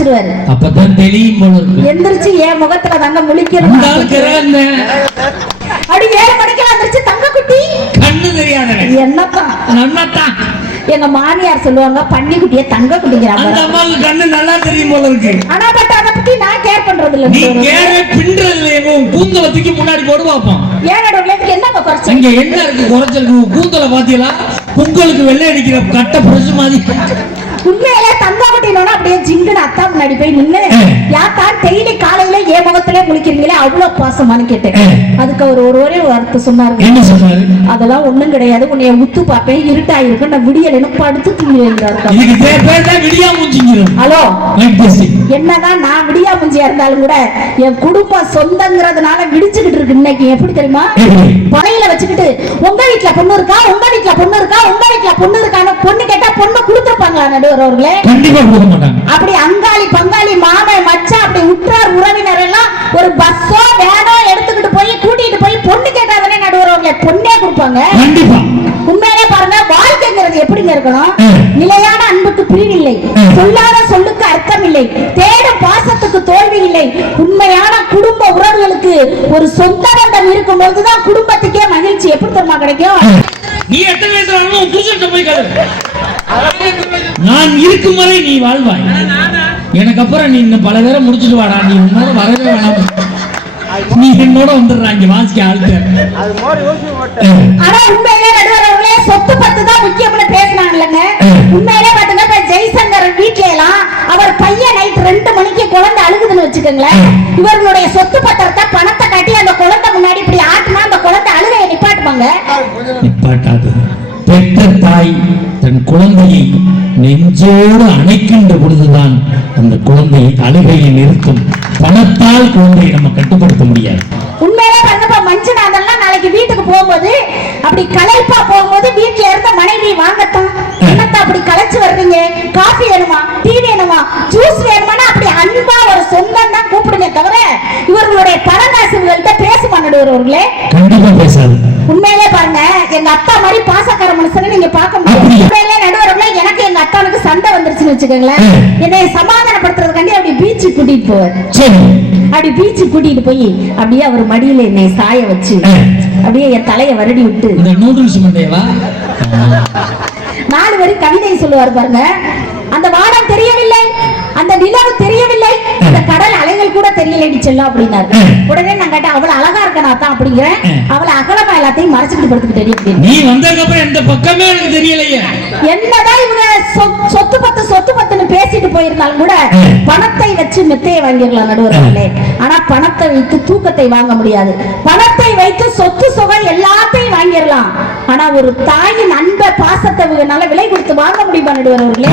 ஆரம்பிச்சிருவாரு. அப்பதான் தெரியும் போல இருக்கு. எந்திரிச்சு என் முகத்துல தங்க முழிக்கணும். அப்படி 7 மணிக்கு வந்துருச்சு தங்க குட்டி கண்ணு தெரியாத என்னத்தான் நன்னத்தான். எங்க மாமியார் சொல்லுவாங்க பன்னி குட்டிய தங்க குட்டிங்கிறாங்க. அந்த அம்மாவுக்கு கண்ணு நல்லா தெரியும் போல இருக்கு. ஆனா பட் அத பத்தி நான் கேர் பண்றது இல்ல. நீ கேரே பின்றதுல கூந்தலத்துக்கு முன்னாடி போடு பாப்போம். ஏனோட உங்களுக்கு என்னங்க குறைச்சல்? இங்க என்ன இருக்கு குறைச்சல்? கூந்தல பாத்தீங்களா? உங்களுக்கு வெள்ளை அடிக்கிற கட்ட பிரஸ் மாதிரி. உண்மையிலே தங்க குட்டினோட அப்படியே ஜிங்குன்னு அத்தா முன்னாடி போய் நின்னு யாத்தா டெய்லி காலையில ஏன் முகத்திலே முழிக்கிறீங்களே அவ்வளவு பாசமானு கேட்டேன். அதுக்கு அவர் ஒரே வார்த்தை சொன்னாரு. என்ன சொன்னாரு? அதெல்லாம் ஒண்ணும் கிடையாது, உன்னைய உத்து பாப்பேன், இருட்டாயிருக்கும், நான் விடியலன்னு படுத்து தூங்குறாரு. ஹலோ, என்னதான் நான் விடியா முஞ்சியா இருந்தாலும் கூட என் குடும்பம் சொந்தங்கிறதுனால விடிச்சுக்கிட்டு இருக்கு. இன்னைக்கு எப்படி தெரியுமா? பழையில வச்சுக்கிட்டு உங்க வீட்டுல பொண்ணு இருக்கா, உங்க வீட்டுல பொண்ணு இருக்கா, உங்க வீட்டுல பொண்ணு இருக்கான்னு பொண்ணு கேட்டா பொண்ணு கொடுத்துருப்பாங்களா நடுவர் அவர்களே? கண்டிப்பா கொடுக்க மாட்டாங்க. அப்படி அங்காளி பங்காளி மாமன் மச்சான் அப்படி உற்றார் உறவினர் எல்லாம் ஒரு பஸ்ஸோ வேனோ எடுத்துக்கிட்டு போய் கூட்டிட்டு போய் பொண்ணு கேட்டாதானே நடுவர் அவர்களே பொண்ணே கொடுப்பாங்க. கண்டிப்பா. உண்மையிலே பாருங்க, வாழ்க்கைங்கிறது எப்படிங்க இருக்கணும்? நிலையான அன்புக்கு பிரிவில்லை, சொல்லாத சொல்லுக்கு அர்த்தம் இல்லை, தேடும் பாசத்துக்கு தோல்வி இல்லை. உண்மையான குடும்ப உறவுகளுக்கு ஒரு சொந்த பந்தம் இருக்கும் போதுதான் குடும்பத்துக்கே மகிழ்ச்சி. எப்படி தெரியுமா கிடைக்கும்? நீ எத்தனை வயசுல புருஷன்ட்ட போய் கேளு. நான் இருக்கும் வரை நீ வாழ்வாய், எனக்கு அப்புறம் நீ இன்னும் பல பேரை முடிச்சுட்டு வாடா, நீ உன்னோட வரவே வேணாம், நீ என்னோட வந்துடுறாங்க வாசிக்க ஆள்கிட்ட. ஆனா உண்மையிலே நடுவர்களே சொத்து பத்து தான் முக்கியம்னு பேசினாங்கல்லங்க. உண்மையிலே பாத்தீங்கன்னா இப்ப ஜெய்சங்கர் வீட்ல எல்லாம் அவர் பையன் நைட் 2 மணிக்கு குழந்தை அழுகுதுன்னு வச்சுக்கோங்களேன், இவர்களுடைய சொத்து பத்திரத்தை பணத்தை காட்டி அந்த குழந்தை முன்னாடி இப்படி ஆட்டினா அந்த குழந்தை அழுகையை நிப்பாட்டுவாங்க. நிப்பாட்டாது. பெற்ற தாய் தன் குழந்தையை நெஞ்சோடு அணைக்கின்ற பொழுதுதான் அந்த குழந்தை அழுகையை நிறுத்தும். பணத்தால் குழந்தையை நம்ம கட்டுப்படுத்த முடியாது. உண்மையிலே பாருங்க, மஞ்சுநாதெல்லாம் நாளைக்கு வீட்டுக்கு போகும்போது அப்படி களைப்பா போகும்போது வீட்டுல இருந்த மனைவி வாங்கத்தான் என்னத்த அப்படி களைச்சு வர்றீங்க, காஃபி வேணுமா, டீ வேணுமா, ஜூஸ் வேணுமானா அப்படி அன்பா ஒரு சொந்தம் தான் கூப்பிடுங்க தவிர இவர்களுடைய பணங்காசுகள்கிட்ட பேச மாட்டேடுவர்களே. கண்டிப்பா பேசாது. உண்மையிலே பாருங்க, எங்க அத்தா மாதிரி பாசக்கார மனுஷனை நீங்க பார்க்க முடியாது. உண்மையிலே நடுவர்களே எனக்கு எங்க அத்தானுக்கு சண்டை வந்துருச்சுன்னு வச்சுக்கோங்களேன், என்னை சமாதானப்படுத்துறதுக்காண்டி அப்படி பீச்சு கூட்டிட்டு போவார். அப்படி பீச்சு கூட்டிட்டு போய் அப்படியே அவர் மடியில என்னை சாய வச்சு அப்படியே என் தலையை வருடி விட்டு இந்த நூடுல்ஸ் மண்டையவா 4 வரி கவிதை சொல்லுவார் பாருங்க. அந்த வானம் தெரியவில்லை, அந்த நிலவு தெரியவில்லை, அந்த கடல் அலைகள் கூட தெரியலடி செல்லம் அப்படின்னாரு. உடனே நான் கேட்டேன், அவளை அழகா இருக்கனா தான் அப்படிங்கிறேன், அவளை அகலமா எல்லாத்தையும் மறைச்சிட்டு படுத்துக்கிட்டே. நீ வந்ததுக்கு அப்புறம் எந்த பக்கமே எனக்கு தெரியலையே. என்னதான் இவங்க சொத்து பத்துன்னு பேசிட்டு போயிருந்தாலும் கூட பணத்தை வச்சு மெத்தையை வாங்கிடலாம் நடுவர்களே. ஆனா பணத்தை வைத்து தூக்கத்தை வாங்க முடியாது, பணத்தை வைத்து சொத்து சுகம் எல்லாத்தையும் வாங்கிடலாம். ஆனா ஒரு தாயின் அன்பை பாசத்தை விலை கொடுத்து வாங்க முடியுமா நடுவர்களே?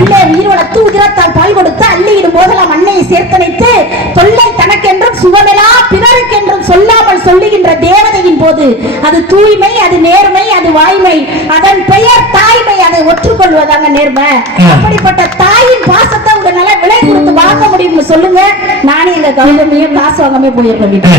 உள்ளே உயிர் வளர்த்து உதிரத்தால் பால் கொடுத்து அள்ளியிடும் போதெல்லாம் மண்ணையை சேர்த்தனைத்து தொல்லை தனக்கென்றும் சுகமெலா பிறருக்கென்றும் சொல்லாமல் சொல்லுகின்ற தேவதையின் போது அது தூய்மை, அது நேர்மை, அது வாய்மை, அதன் பெயர் தாய்மை, அதை ஒற்றுக்கொள்வதாங்க நேர்மை. அப்படிப்பட்ட தாயின் பாசத்தை உங்களால விலை கொடுத்து வாங்க முடியும்னு சொல்லுங்க. நானே எங்க கௌதமியும் காசு வாங்காம போயிருக்கேன் வீட்டுல.